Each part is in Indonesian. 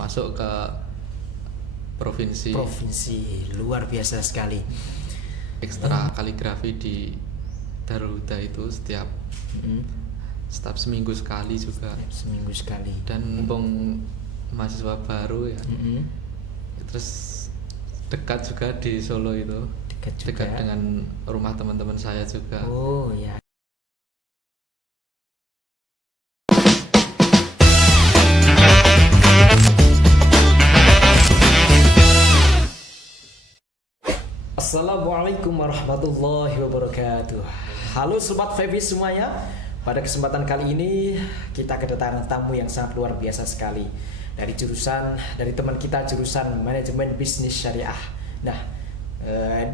masuk ke provinsi. Luar biasa sekali. Ekstra kaligrafi di Darul Huda itu setiap seminggu sekali juga. Seminggu sekali. Dan mumpung mahasiswa baru ya, terus dekat juga di Solo itu, dekat dengan rumah teman-teman saya juga. Oh ya. Assalamualaikum warahmatullahi wabarakatuh. Halo Sobat Febi semuanya. Pada kesempatan kali ini kita kedatangan tamu yang sangat luar biasa sekali dari teman kita jurusan manajemen bisnis syariah. Nah,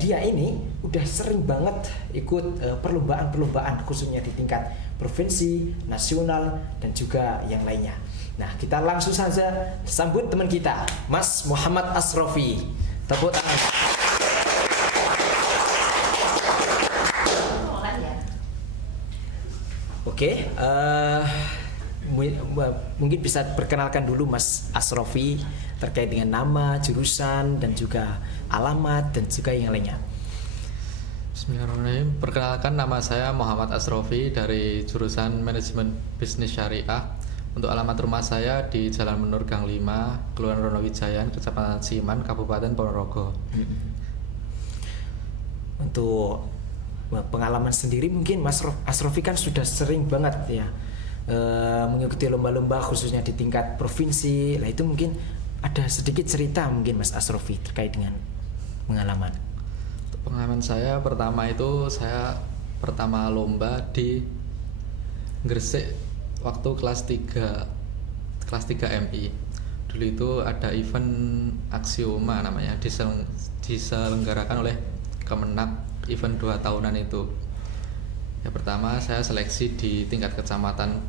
dia ini udah sering banget ikut perlombaan-perlombaan khususnya di tingkat provinsi, nasional dan juga yang lainnya. Nah, kita langsung saja sambut teman kita, Mas Muhammad Asrofi. Tepuk tangan. Oke, mungkin bisa perkenalkan dulu Mas Asrofi terkait dengan nama, jurusan, dan juga alamat, dan juga yang lainnya. Bismillahirrahmanirrahim. Perkenalkan, nama saya Muhammad Asrofi dari jurusan manajemen bisnis syariah. Untuk alamat rumah saya di Jalan Menur Gang 5, Kelurahan Ronowijayan, Kecamatan Siman, Kabupaten Ponorogo. Untuk pengalaman sendiri mungkin Mas Asrofi kan sudah sering banget ya mengikuti lomba-lomba khususnya di tingkat provinsi. Lah itu mungkin ada sedikit cerita mungkin Mas Asrofi terkait dengan pengalaman. Pengalaman saya pertama itu saya pertama lomba di Gresik waktu kelas 3 MI. Dulu itu ada event Aksioma namanya, diselenggarakan oleh Kemenag, event 2 tahunan itu. Ya, pertama saya seleksi di tingkat kecamatan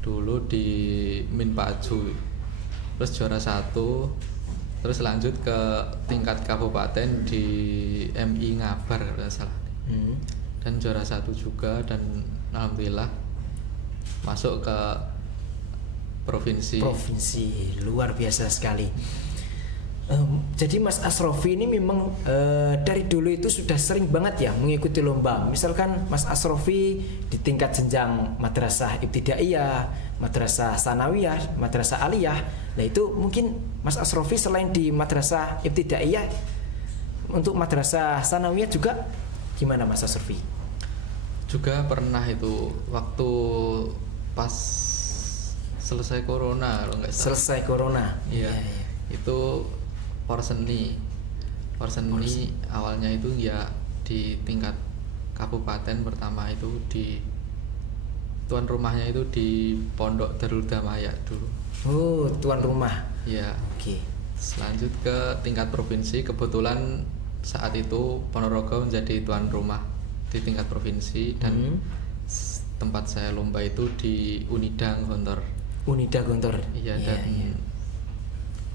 dulu di Minpaju, terus juara 1, terus lanjut ke tingkat kabupaten di MI Ngabar kalau salah, dan juara 1 juga, dan alhamdulillah masuk ke provinsi. Luar biasa sekali. Jadi Mas Asrofi ini memang dari dulu itu sudah sering banget ya mengikuti lomba. Misalkan Mas Asrofi di tingkat jenjang madrasah ibtidaiyah, madrasah sanawiyah, madrasah aliyah. Nah itu mungkin Mas Asrofi selain di madrasah ibtidaiyah, untuk madrasah sanawiyah juga gimana Mas Asrofi? Juga pernah itu waktu pas selesai corona kalau nggak salah. Selesai corona. Iya. Itu Porseni awalnya itu ya di tingkat kabupaten. Pertama itu di tuan rumahnya itu di Pondok Darul Damaya dulu. Oh, tuan rumah. Ya. Oke. Selanjut ke tingkat provinsi, kebetulan saat itu Ponorogo menjadi tuan rumah di tingkat provinsi, dan tempat saya lomba itu di Unida Gontor. Iya, dan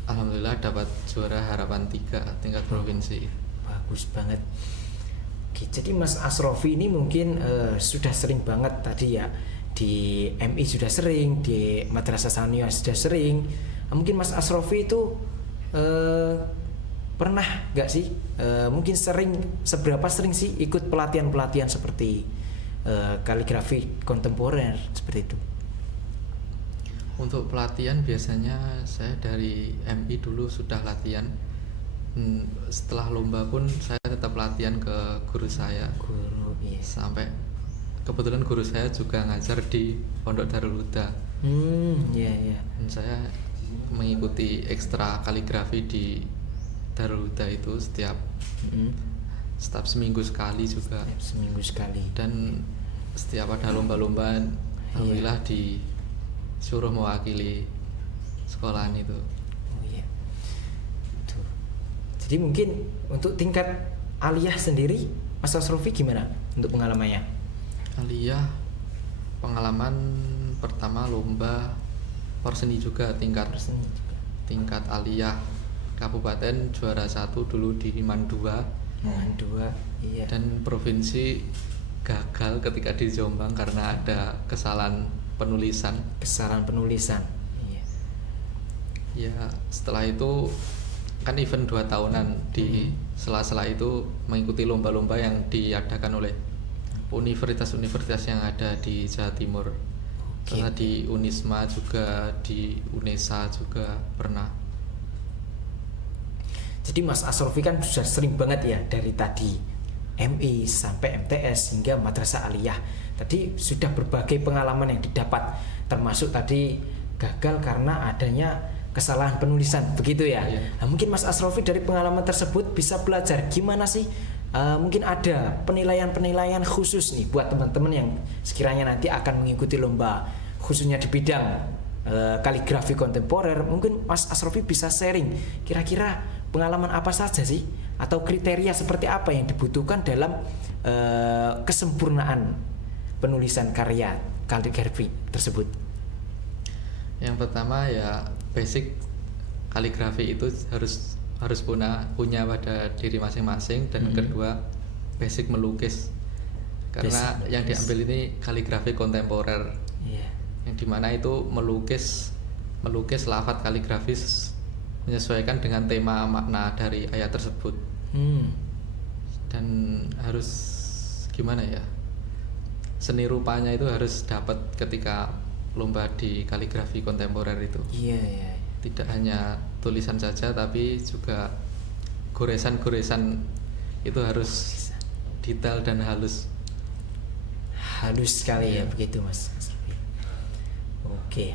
alhamdulillah dapat juara harapan 3 tingkat provinsi. Bagus banget. Oke, jadi Mas Asrofi ini mungkin sudah sering banget tadi ya, di MI sudah sering, di Madrasah Sanawiyah sudah sering. Mungkin Mas Asrofi itu pernah gak sih mungkin seberapa sering sih ikut pelatihan-pelatihan seperti kaligrafi kontemporer seperti itu? Untuk pelatihan biasanya saya dari MI dulu sudah latihan. Setelah lomba pun saya tetap latihan ke guru saya. Iya. Sampai kebetulan guru saya juga ngajar di Pondok Darul Huda. Iya. Dan saya mengikuti ekstra kaligrafi di Darul Huda itu setiap seminggu sekali juga. Seminggu sekali. Dan setiap ada lomba-lomba, alhamdulillah disuruh mewakili sekolahan itu. Oh iya. Tuh. Jadi mungkin untuk tingkat aliyah sendiri Mas Asrofi gimana untuk pengalamannya? Aliyah pengalaman pertama lomba Porseni juga, tingkat aliyah kabupaten juara 1 dulu di Mandua. Iya. Dan provinsi gagal ketika di Jombang karena ada kesalahan penulisan. Iya. Ya setelah itu kan event 2 tahunan, di sela-sela itu mengikuti lomba-lomba yang diadakan oleh universitas-universitas yang ada di Jawa Timur. Karena di Unisma juga, di Unesa juga pernah. Jadi Mas Asrofi kan sudah sering banget ya, dari tadi MI sampai MTS hingga Madrasah Aliyah. Tadi sudah berbagai pengalaman yang didapat, termasuk tadi gagal karena adanya kesalahan penulisan, begitu ya. Iya. Nah, mungkin Mas Asrofi dari pengalaman tersebut bisa belajar gimana sih, mungkin ada penilaian-penilaian khusus nih buat teman-teman yang sekiranya nanti akan mengikuti lomba, khususnya di bidang kaligrafi kontemporer. Mungkin Mas Asrofi bisa sharing kira-kira pengalaman apa saja sih, atau kriteria seperti apa yang dibutuhkan dalam kesempurnaan penulisan karya kaligrafi tersebut. Yang pertama ya basic kaligrafi itu harus punya pada diri masing-masing, dan kedua basic melukis, karena Basic yang melukis. diambil ini kaligrafi kontemporer, yang dimana itu melukis lafadz kaligrafis menyesuaikan dengan tema makna dari ayat tersebut. Dan harus gimana ya, seni rupanya itu harus dapat ketika lomba di kaligrafi kontemporer itu. Iya. Tidak hanya tulisan saja, tapi juga goresan-goresan itu harus detail dan halus. Halus sekali ya, begitu Mas Asrofi. Oke.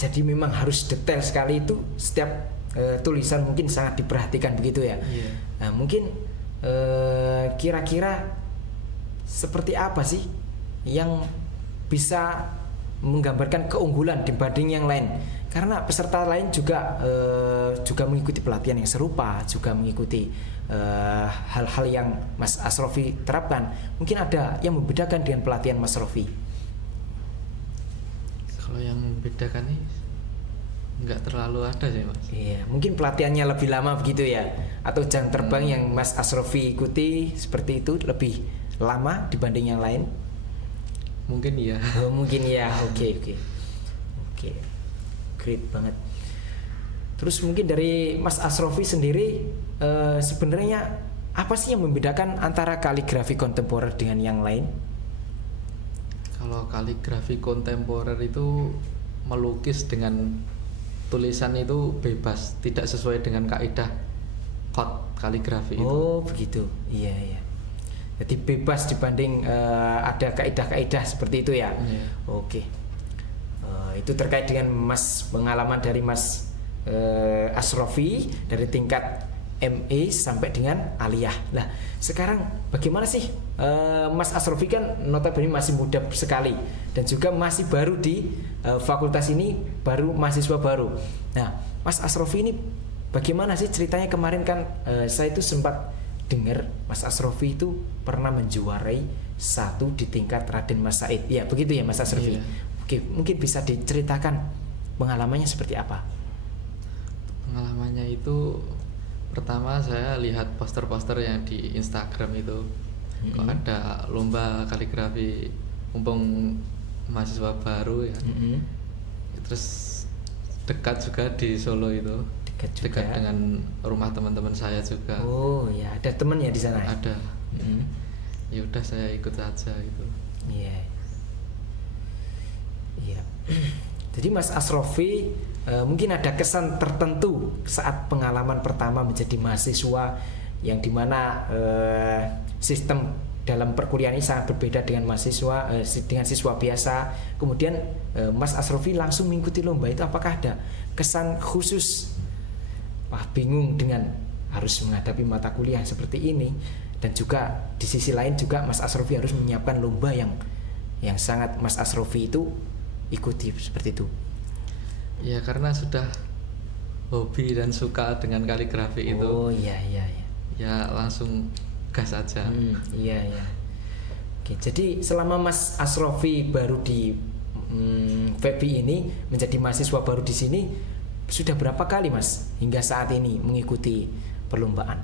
Jadi memang harus detail sekali itu, setiap tulisan mungkin sangat diperhatikan, begitu ya. Iya. Nah, mungkin kira-kira seperti apa sih yang bisa menggambarkan keunggulan dibanding yang lain? Karena peserta lain juga mengikuti pelatihan yang serupa, juga mengikuti hal-hal yang Mas Asrofi terapkan. Mungkin ada yang membedakan dengan pelatihan Mas Asrofi. Kalau yang membedakan nih nggak terlalu ada sih Mas. Iya, mungkin pelatihannya lebih lama begitu ya, atau jam terbang yang Mas Asrofi ikuti seperti itu lebih lama dibanding yang lain. Mungkin iya. Oh, mungkin ya. Oke. Great banget. Terus mungkin dari Mas Asrofi sendiri, sebenarnya apa sih yang membedakan antara kaligrafi kontemporer dengan yang lain? Kalau kaligrafi kontemporer itu melukis dengan tulisan itu bebas, tidak sesuai dengan kaidah khot kaligrafi itu. Oh begitu, iya. Jadi bebas dibanding ada kaidah-kaidah seperti itu ya. Iya. Oke. Itu terkait dengan pengalaman dari Mas Asrofi dari tingkat MA sampai dengan aliyah. Nah, sekarang bagaimana sih Mas Asrofi kan notabene masih muda sekali dan juga masih baru di fakultas ini, baru mahasiswa baru. Nah, Mas Asrofi ini bagaimana sih ceritanya? Kemarin kan saya itu sempat dengar Mas Asrofi itu pernah menjuarai 1 di tingkat Raden Mas Said. Ya, begitu ya Mas Asrofi. Iya. Oke, mungkin bisa diceritakan pengalamannya seperti apa? Pengalamannya itu pertama saya lihat poster-poster yang di Instagram itu, kok ada lomba kaligrafi mumpung mahasiswa baru ya. Terus dekat juga di Solo itu, dekat dengan rumah teman-teman saya juga. Oh ya, ada teman ya di sana? Ada. Ya udah saya ikut aja itu. Iya. Jadi Mas Asrofi mungkin ada kesan tertentu saat pengalaman pertama menjadi mahasiswa, yang dimana sistem dalam perkuliahan ini sangat berbeda dengan mahasiswa dengan siswa biasa. Kemudian Mas Asrofi langsung mengikuti lomba itu, apakah ada kesan khusus? Wah, bingung dengan harus menghadapi mata kuliah seperti ini, dan juga di sisi lain juga Mas Asrofi harus menyiapkan lomba yang sangat Mas Asrofi itu ikuti seperti itu. Ya karena sudah hobi dan suka dengan kaligrafi itu. Oh iya. Ya langsung gas aja. Iya. Oke, jadi selama Mas Asrofi baru di FEBI ini, menjadi mahasiswa baru di sini, sudah berapa kali Mas hingga saat ini mengikuti perlombaan?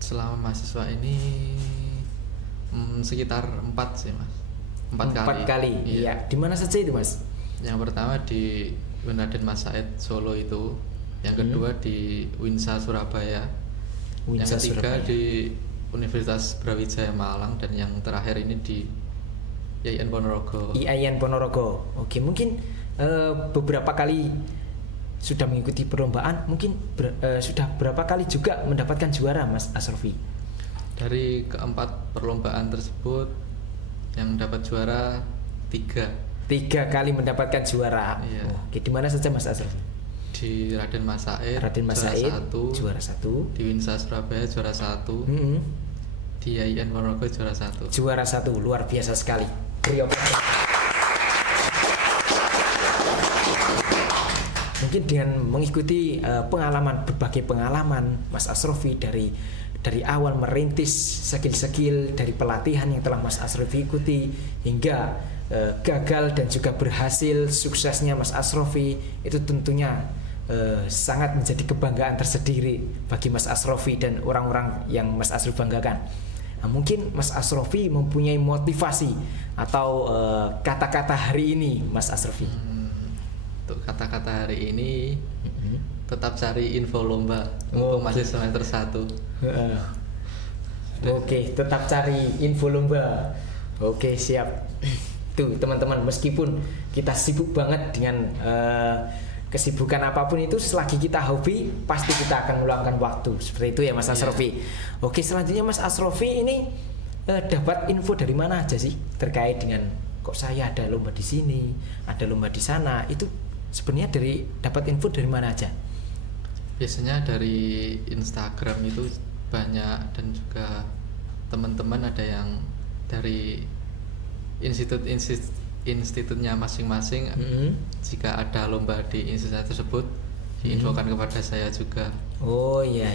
Selama mahasiswa ini sekitar 4 sih Mas. 4 kali. Iya. Di mana saja itu Mas? Yang pertama di Raden Mas Said Solo itu, yang kedua di Winsa Surabaya, yang Winsa ketiga Surabaya. di Universitas Brawijaya Malang, dan yang terakhir ini di IAIN Ponorogo. IAIN Ponorogo. Oke, mungkin beberapa kali sudah mengikuti perlombaan, mungkin sudah berapa kali juga mendapatkan juara Mas Asrofi? Dari keempat perlombaan tersebut yang dapat juara 3 kali mendapatkan juara. Iya. Oke, di mana saja Mas Asrofi? di Raden Mas Said, Raden Mas Said, juara 1. di Winsa Surabaya juara 1, di IAIN Ponorogo juara 1. Juara 1, luar biasa sekali. Beri aplaus. Mungkin dengan mengikuti berbagai pengalaman Mas Asrofi dari awal merintis skill-skill dari pelatihan yang telah Mas Asrofi ikuti hingga gagal dan juga berhasil suksesnya Mas Asrofi, itu tentunya sangat menjadi kebanggaan tersendiri bagi Mas Asrofi dan orang-orang yang Mas Asrofi banggakan. Nah, mungkin Mas Asrofi mempunyai motivasi atau kata-kata hari ini Mas Asrofi. Untuk kata-kata hari ini, tetap cari info lomba untuk masih semester 1. Oke, tetap cari info lomba. Oke, siap. Tuh teman-teman, meskipun kita sibuk banget dengan kesibukan apapun itu, selagi kita hobi pasti kita akan meluangkan waktu. Seperti itu ya Mas Asrofi. Oke, selanjutnya Mas Asrofi ini dapat info dari mana aja sih terkait dengan kok saya ada lomba di sini, ada lomba di sana? Itu sebenarnya dapat info dari mana aja? Biasanya dari Instagram itu banyak, dan juga teman-teman ada yang dari institutnya masing-masing. Jika ada lomba di institut tersebut diinfokan kepada saya juga. Oh iya.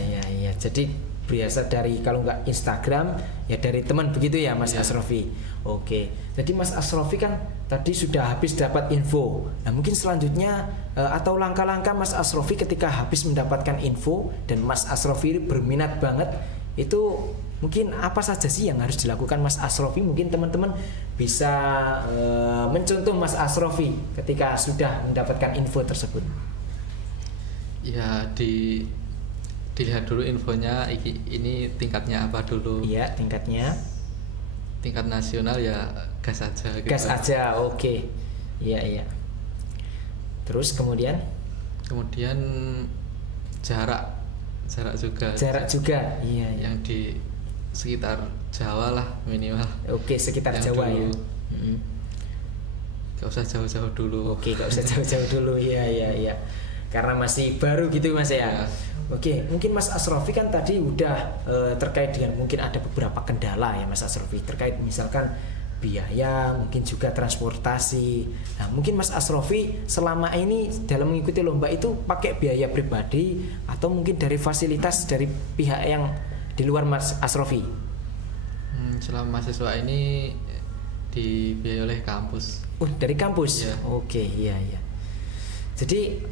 Jadi biasa dari, kalau nggak Instagram ya dari teman begitu ya Mas Asrofi. Oke. Jadi Mas Asrofi kan tadi sudah habis dapat info. Nah, mungkin selanjutnya atau langkah-langkah Mas Asrofi ketika habis mendapatkan info dan Mas Asrofi berminat banget, itu mungkin apa saja sih yang harus dilakukan Mas Asrofi? Mungkin teman-teman bisa mencontoh Mas Asrofi ketika sudah mendapatkan info tersebut. Ya, dilihat dulu infonya, ini tingkatnya apa dulu. Iya, tingkatnya. Tingkat nasional ya gas aja gitu. Gas aja, oke. Iya. Terus kemudian jarak juga. Jarak juga, iya. Yang di sekitar Jawa lah minimal. Oke, sekitar yang Jawa dulu. ya. Gak usah jauh-jauh dulu. Oke, gak usah jauh-jauh dulu, iya. Karena masih baru gitu Mas ya. Oke, mungkin Mas Asrofi kan tadi udah terkait dengan mungkin ada beberapa kendala ya Mas Asrofi, terkait misalkan biaya, mungkin juga transportasi. Nah, mungkin Mas Asrofi selama ini dalam mengikuti lomba itu pakai biaya pribadi atau mungkin dari fasilitas dari pihak yang di luar Mas Asrofi? Selama mahasiswa ini dibiayai oleh kampus. Dari kampus? Ya. Oke, iya. Jadi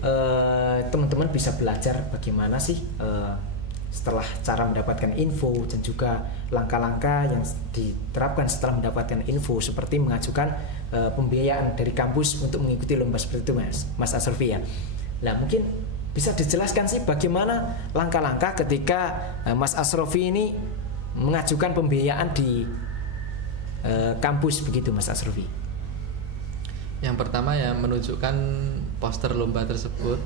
teman-teman bisa belajar bagaimana sih setelah cara mendapatkan info dan juga langkah-langkah yang diterapkan setelah mendapatkan info, seperti mengajukan pembiayaan dari kampus untuk mengikuti lomba seperti itu Mas Asrofi ya. Nah, mungkin bisa dijelaskan sih bagaimana langkah-langkah ketika Mas Asrofi ini mengajukan pembiayaan di kampus begitu Mas Asrofi. Yang pertama ya menunjukkan poster lomba tersebut,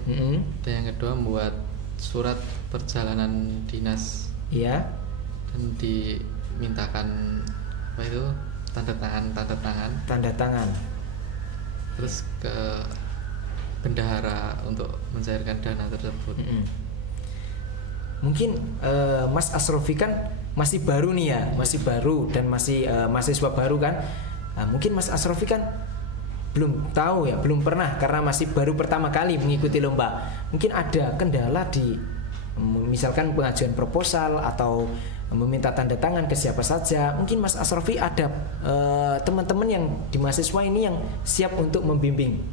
dan yang kedua membuat surat perjalanan dinas. Iya. Dan dimintakan apa itu, tanda tangan. Terus ke bendahara untuk mencairkan dana tersebut. Mungkin Mas Asrofi kan masih baru nih ya, masih baru dan masih mahasiswa baru kan. Nah, mungkin Mas Asrofi kan belum tahu ya, belum pernah, karena masih baru pertama kali mengikuti lomba. Mungkin ada kendala di misalkan pengajuan proposal atau meminta tanda tangan ke siapa saja. Mungkin Mas Asrofi ada teman-teman yang di mahasiswa ini yang siap untuk membimbing.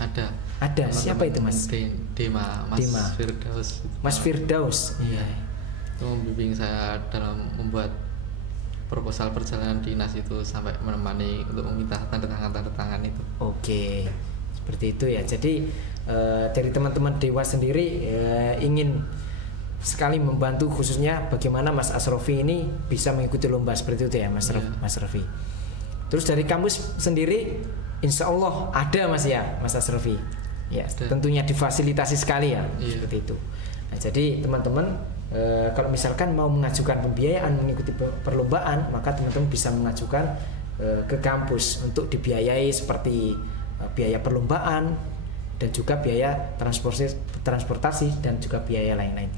Ada. Siapa itu Mas? Dema. Firdaus. Mas Firdaus. Iya. Itu membimbing saya dalam membuat proposal perjalanan dinas itu, sampai menemani untuk meminta tanda tangan itu. Oke. Seperti itu ya. Jadi dari teman-teman Dewa sendiri ingin sekali membantu, khususnya bagaimana Mas Asrofi ini bisa mengikuti lomba seperti itu ya Mas Asrofi. Terus dari kampus sendiri insya Allah ada Mas ya Mas Asrofi ya, tentunya difasilitasi sekali ya seperti itu. Nah, jadi teman-teman kalau misalkan mau mengajukan pembiayaan mengikuti perlombaan, maka teman-teman bisa mengajukan ke kampus untuk dibiayai seperti biaya perlombaan dan juga biaya transportasi dan juga biaya lain-lain.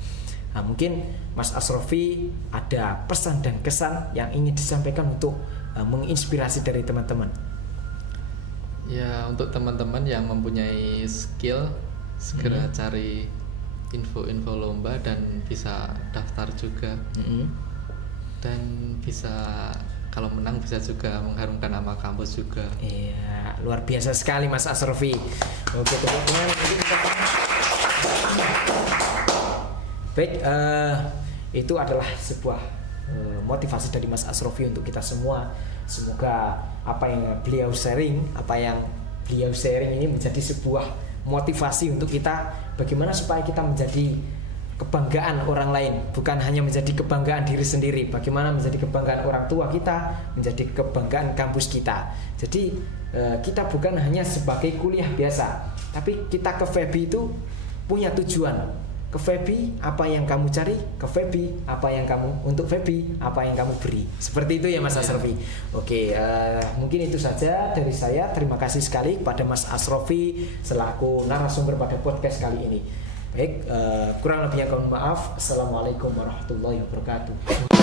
Nah, mungkin Mas Asrofi ada pesan dan kesan yang ingin disampaikan untuk menginspirasi dari teman-teman. Ya, untuk teman-teman yang mempunyai skill segera cari info-info lomba dan bisa daftar juga. Dan bisa kalau menang bisa juga mengharumkan nama kampus juga. Iya, luar biasa sekali Mas Asrofi. Oke, teman-teman, baik, itu adalah sebuah motivasi dari Mas Asrofi untuk kita semua. Semoga apa yang beliau sharing ini menjadi sebuah motivasi untuk kita, bagaimana supaya kita menjadi kebanggaan orang lain, bukan hanya menjadi kebanggaan diri sendiri, bagaimana menjadi kebanggaan orang tua kita, menjadi kebanggaan kampus kita. Jadi kita bukan hanya sebagai kuliah biasa, tapi kita ke FEBI itu punya tujuan. Ke FEBI apa yang kamu cari, ke FEBI apa yang kamu, untuk FEBI apa yang kamu beri. Seperti itu ya Mas Asrofi. Oke, mungkin itu saja dari saya. Terima kasih sekali kepada Mas Asrofi selaku narasumber pada podcast kali ini. Baik, kurang lebihnya mohon maaf. Assalamualaikum warahmatullahi wabarakatuh.